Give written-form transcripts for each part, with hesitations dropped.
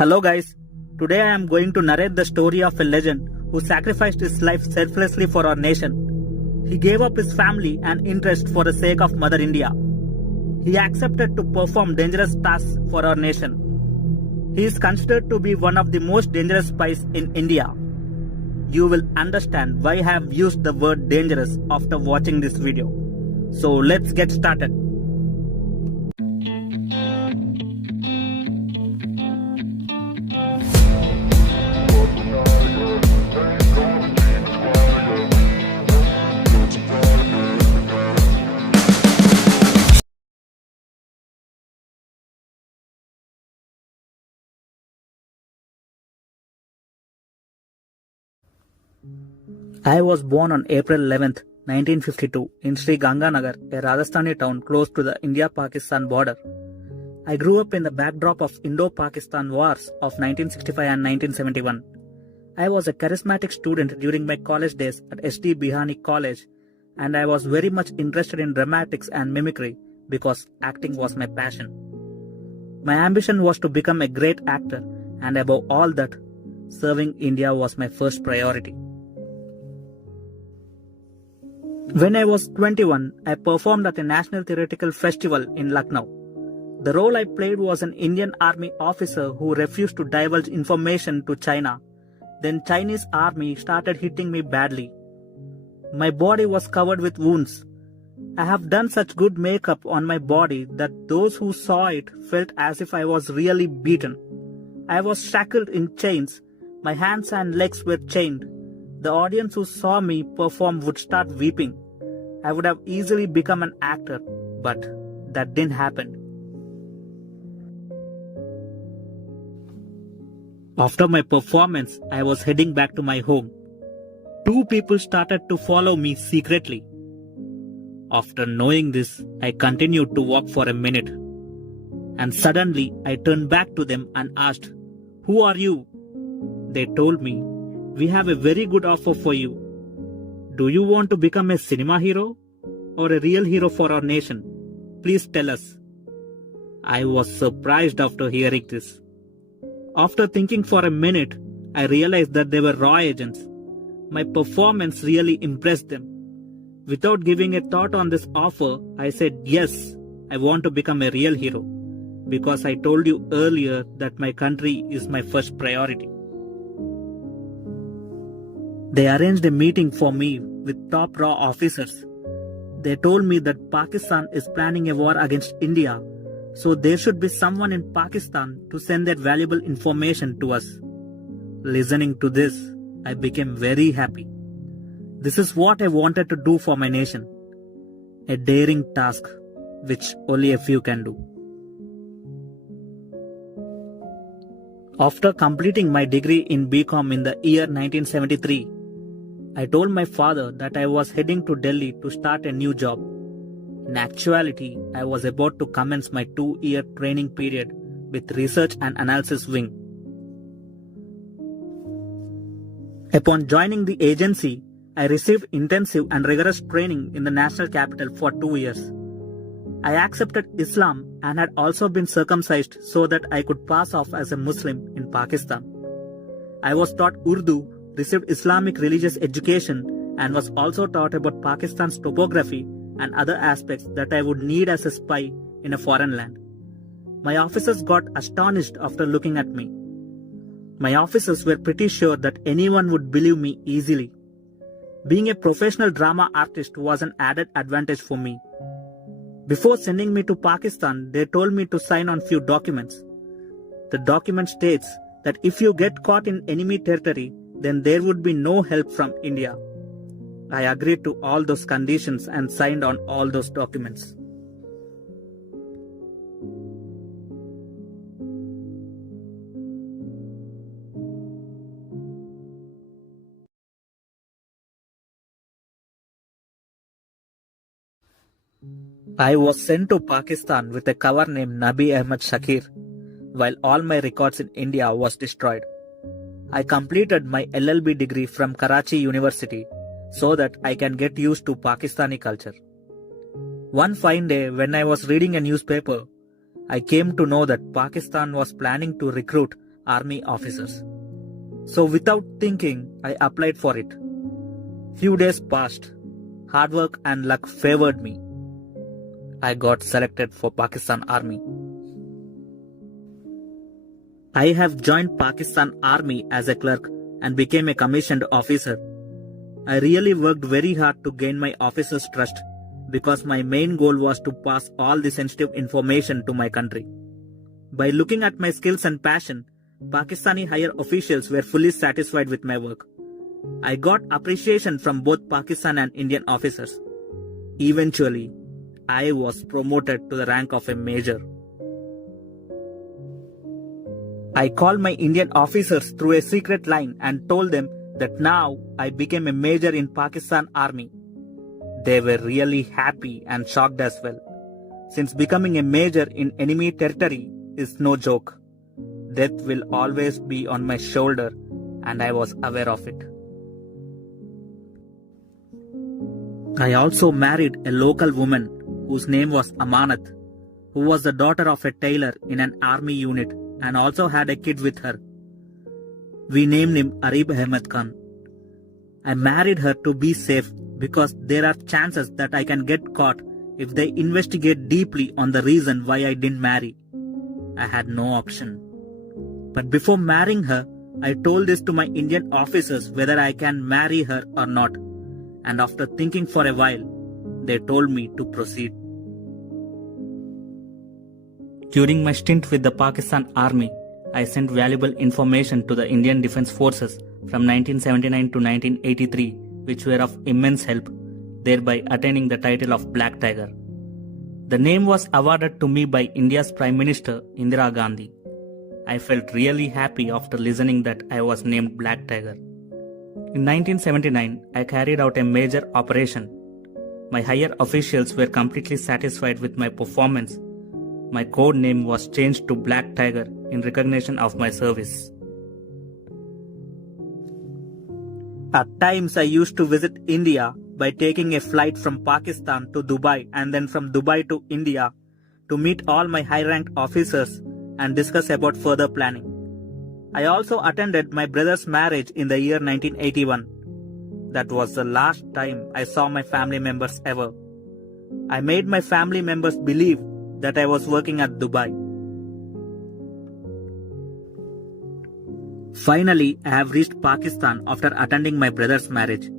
Hello guys, today I am going to narrate the story of a legend who sacrificed his life selflessly for our nation. He gave up his family and interest for the sake of Mother India. He accepted to perform dangerous tasks for our nation. He is considered to be one of the most dangerous spies in India. You will understand why I have used the word dangerous after watching this video. So let's get started. I was born on April 11th, 1952 in Sri Ganganagar, a Rajasthani town close to the India-Pakistan border. I grew up in the backdrop of Indo-Pakistan wars of 1965 and 1971. I was a charismatic student during my college days at S.D. Bihani College, and I was very much interested in dramatics and mimicry because acting was my passion. My ambition was to become a great actor, and above all that, serving India was my first priority. When I was 21, I performed at a National Theatrical Festival in Lucknow. The role I played was an Indian Army officer who refused to divulge information to China. Then Chinese army started hitting me badly. My body was covered with wounds. I have done such good makeup on my body that those who saw it felt as if I was really beaten. I was shackled in chains. My hands and legs were chained. The audience who saw me perform would start weeping. I would have easily become an actor, but that didn't happen. After my performance, I was heading back to my home. Two people started to follow me secretly. After knowing this, I continued to walk for a minute. And suddenly, I turned back to them and asked, "Who are you?" They told me, "We have a very good offer for you. Do you want to become a cinema hero or a real hero for our nation? Please tell us." I was surprised after hearing this. After thinking for a minute, I realized that they were raw agents. My performance really impressed them. Without giving a thought on this offer, I said, "Yes, I want to become a real hero, because I told you earlier that my country is my first priority." They arranged a meeting for me with top raw officers. They told me that Pakistan is planning a war against India, so there should be someone in Pakistan to send that valuable information to us. Listening to this, I became very happy. This is what I wanted to do for my nation. A daring task, which only a few can do. After completing my degree in BCom in the year 1973, I told my father that I was heading to Delhi to start a new job. In actuality, I was about to commence my 2-year training period with Research and Analysis Wing. Upon joining the agency, I received intensive and rigorous training in the national capital for 2 years. I accepted Islam and had also been circumcised so that I could pass off as a Muslim in Pakistan. I was taught Urdu, received Islamic religious education, and was also taught about Pakistan's topography and other aspects that I would need as a spy in a foreign land. My officers got astonished after looking at me. My officers were pretty sure that anyone would believe me easily. Being a professional drama artist was an added advantage for me. Before sending me to Pakistan, they told me to sign on few documents. The document states that if you get caught in enemy territory, then there would be no help from India. I agreed to all those conditions and signed on all those documents. I was sent to Pakistan with a cover named Nabi Ahmed Shakir, while all my records in India was destroyed. I completed my LLB degree from Karachi University so that I can get used to Pakistani culture. One fine day when I was reading a newspaper, I came to know that Pakistan was planning to recruit army officers. So without thinking, I applied for it. Few days passed. Hard work and luck favored me. I got selected for Pakistan Army. I have joined Pakistan Army as a clerk and became a commissioned officer. I really worked very hard to gain my officer's trust because my main goal was to pass all the sensitive information to my country. By looking at my skills and passion, Pakistani higher officials were fully satisfied with my work. I got appreciation from both Pakistan and Indian officers. Eventually, I was promoted to the rank of a major. I called my Indian officers through a secret line and told them that now I became a major in Pakistan Army. They were really happy and shocked as well, since becoming a major in enemy territory is no joke. Death will always be on my shoulder, and I was aware of it. I also married a local woman whose name was Amanat, who was the daughter of a tailor in an army unit and also had a kid with her. We named him Arib Ahmed Khan. I married her to be safe because there are chances that I can get caught if they investigate deeply on the reason why I didn't marry. I had no option. But before marrying her, I told this to my Indian officers whether I can marry her or not. And after thinking for a while, they told me to proceed. During my stint with the Pakistan Army, I sent valuable information to the Indian Defence Forces from 1979 to 1983, which were of immense help, thereby attaining the title of Black Tiger. The name was awarded to me by India's Prime Minister Indira Gandhi. I felt really happy after listening that I was named Black Tiger. In 1979, I carried out a major operation. My higher officials were completely satisfied with my performance. My code name was changed to Black Tiger in recognition of my service. At times I used to visit India by taking a flight from Pakistan to Dubai and then from Dubai to India to meet all my high-ranked officers and discuss about further planning. I also attended my brother's marriage in the year 1981. That was the last time I saw my family members ever. I made my family members believe that I was working at Dubai. Finally, I have reached Pakistan after attending my brother's marriage.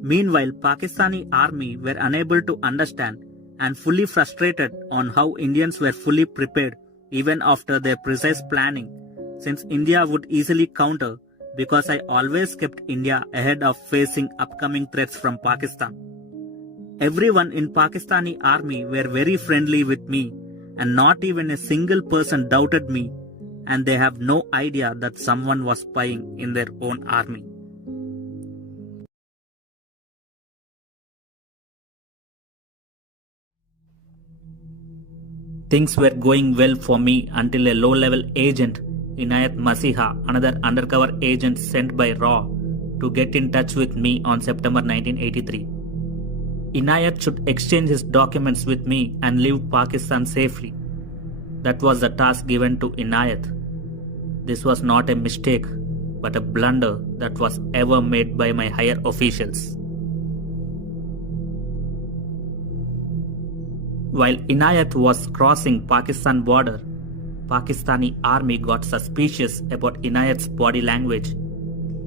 Meanwhile, Pakistani army were unable to understand and fully frustrated on how Indians were fully prepared even after their precise planning, since India would easily counter because I always kept India ahead of facing upcoming threats from Pakistan. Everyone in Pakistani army were very friendly with me and not even a single person doubted me, and they have no idea that someone was spying in their own army. Things were going well for me until a low-level agent, Inayat Masiha, another undercover agent sent by RAW, to get in touch with me on September 1983. Inayat should exchange his documents with me and leave Pakistan safely. That was the task given to Inayat. This was not a mistake, but a blunder that was ever made by my higher officials. While Inayat was crossing Pakistan border, Pakistani army got suspicious about Inayat's body language.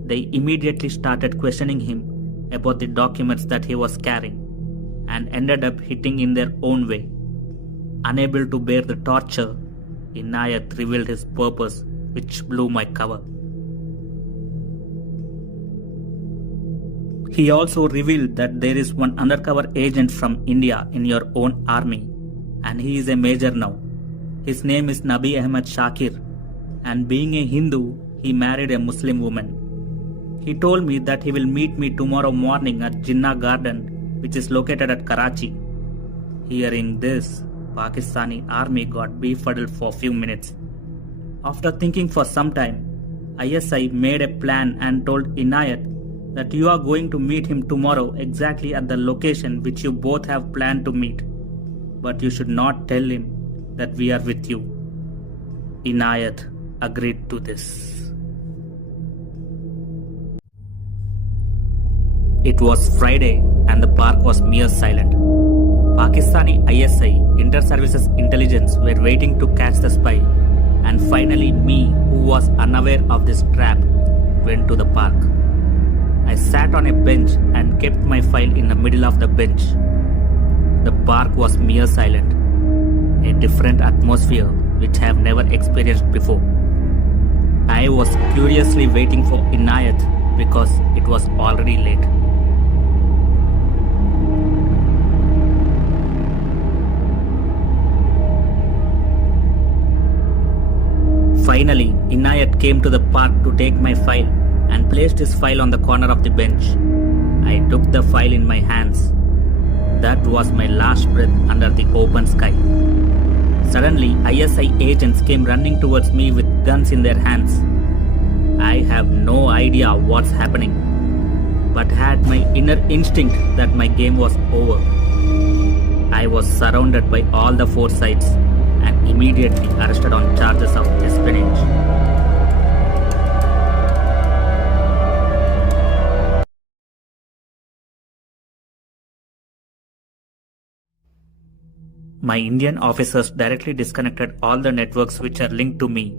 They immediately started questioning him about the documents that he was carrying and ended up hitting in their own way. Unable to bear the torture, Inayat revealed his purpose, which blew my cover. He also revealed that there is one undercover agent from India in your own army, and he is a major now. His name is Nabi Ahmed Shakir, and being a Hindu, he married a Muslim woman. He told me that he will meet me tomorrow morning at Jinnah Garden, which is located at Karachi. Hearing this, Pakistani army got befuddled for a few minutes. After thinking for some time, ISI made a plan and told Inayat that you are going to meet him tomorrow exactly at the location which you both have planned to meet. But you should not tell him that we are with you. Inayat, agreed to this. It was Friday and the park was mere silent. Pakistani ISI, Inter-Services Intelligence, were waiting to catch the spy, and finally me, who was unaware of this trap, went to the park. I sat on a bench and kept my file in the middle of the bench. The park was mere silent, a different atmosphere which I have never experienced before. I was curiously waiting for Inayat because it was already late. Finally, Inayat came to the park to take my file and placed his file on the corner of the bench. I took the file in my hands. That was my last breath under the open sky. Suddenly, ISI agents came running towards me with guns in their hands. I have no idea what's happening, but had my inner instinct that my game was over. I was surrounded by all the four sides and immediately arrested on charges of espionage. My Indian officers directly disconnected all the networks which are linked to me,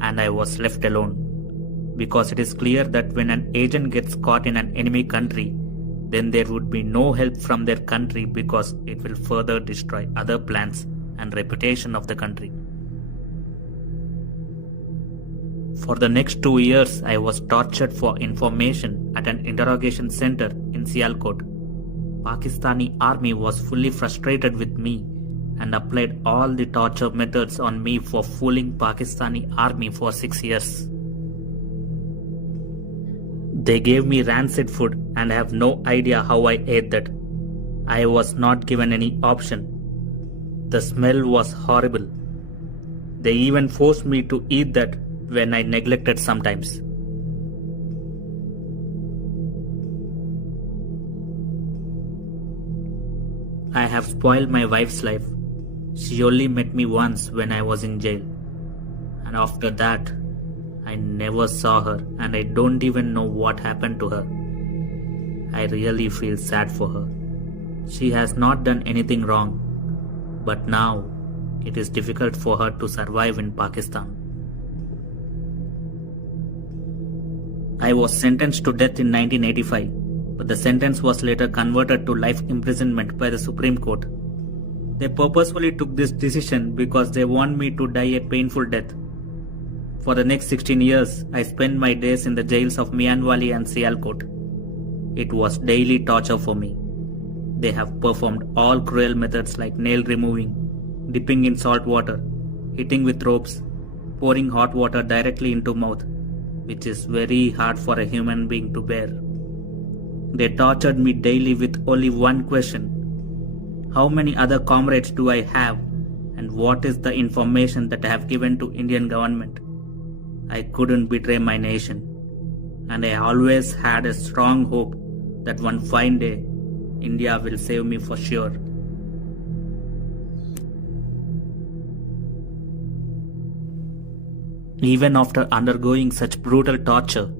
and I was left alone. Because it is clear that when an agent gets caught in an enemy country, then there would be no help from their country because it will further destroy other plans and reputation of the country. For the next 2 years, I was tortured for information at an interrogation center in Sialkot. Pakistani army was fully frustrated with me and applied all the torture methods on me for fooling Pakistani army for 6 years. They gave me rancid food and I have no idea how I ate that. I was not given any option. The smell was horrible. They even forced me to eat that when I neglected sometimes. I have spoiled my wife's life. She only met me once when I was in jail. And after that, I never saw her and I don't even know what happened to her. I really feel sad for her. She has not done anything wrong, but now it is difficult for her to survive in Pakistan. I was sentenced to death in 1985, but the sentence was later converted to life imprisonment by the Supreme Court. They purposefully took this decision because they want me to die a painful death. For the next 16 years, I spent my days in the jails of Mianwali and Sialkot. It was daily torture for me. They have performed all cruel methods like nail removing, dipping in salt water, hitting with ropes, pouring hot water directly into mouth, which is very hard for a human being to bear. They tortured me daily with only one question: how many other comrades do I have, and what is the information that I have given to Indian government? I couldn't betray my nation, and I always had a strong hope that one fine day India will save me for sure. Even after undergoing such brutal torture,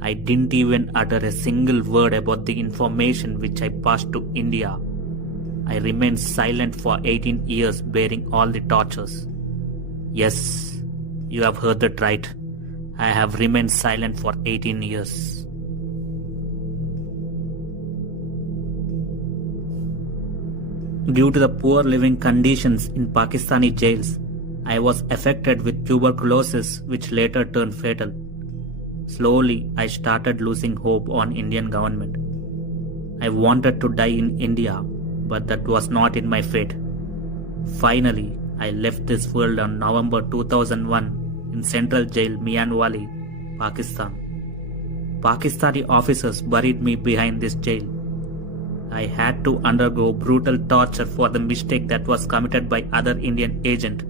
I didn't even utter a single word about the information which I passed to India. I remained silent for 18 years bearing all the tortures. Yes, you have heard that right. I have remained silent for 18 years. Due to the poor living conditions in Pakistani jails, I was affected with tuberculosis which later turned fatal. Slowly, I started losing hope on Indian government. I wanted to die in India, but that was not in my fate. Finally, I left this world on November 2001 in Central Jail, Mianwali, Pakistan. Pakistani officers buried me behind this jail. I had to undergo brutal torture for the mistake that was committed by other Indian agent.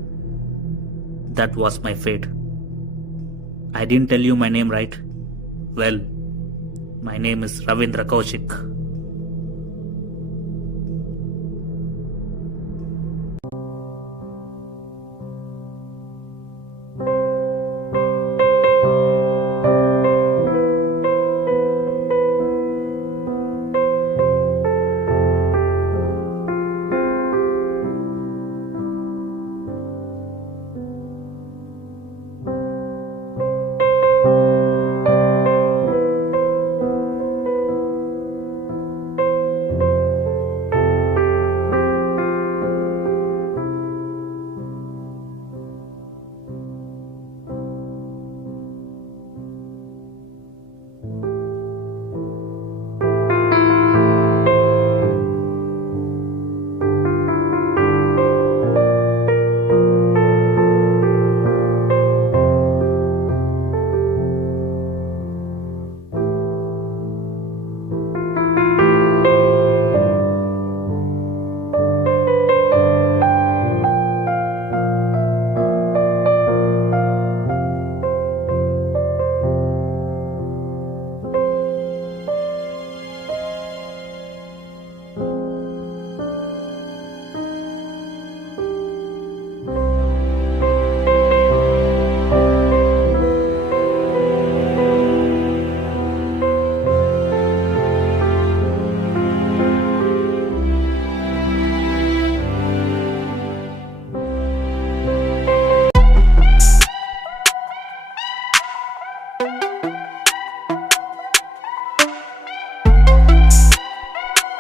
That was my fate. I didn't tell you my name, right? Well, my name is Ravindra Kaushik.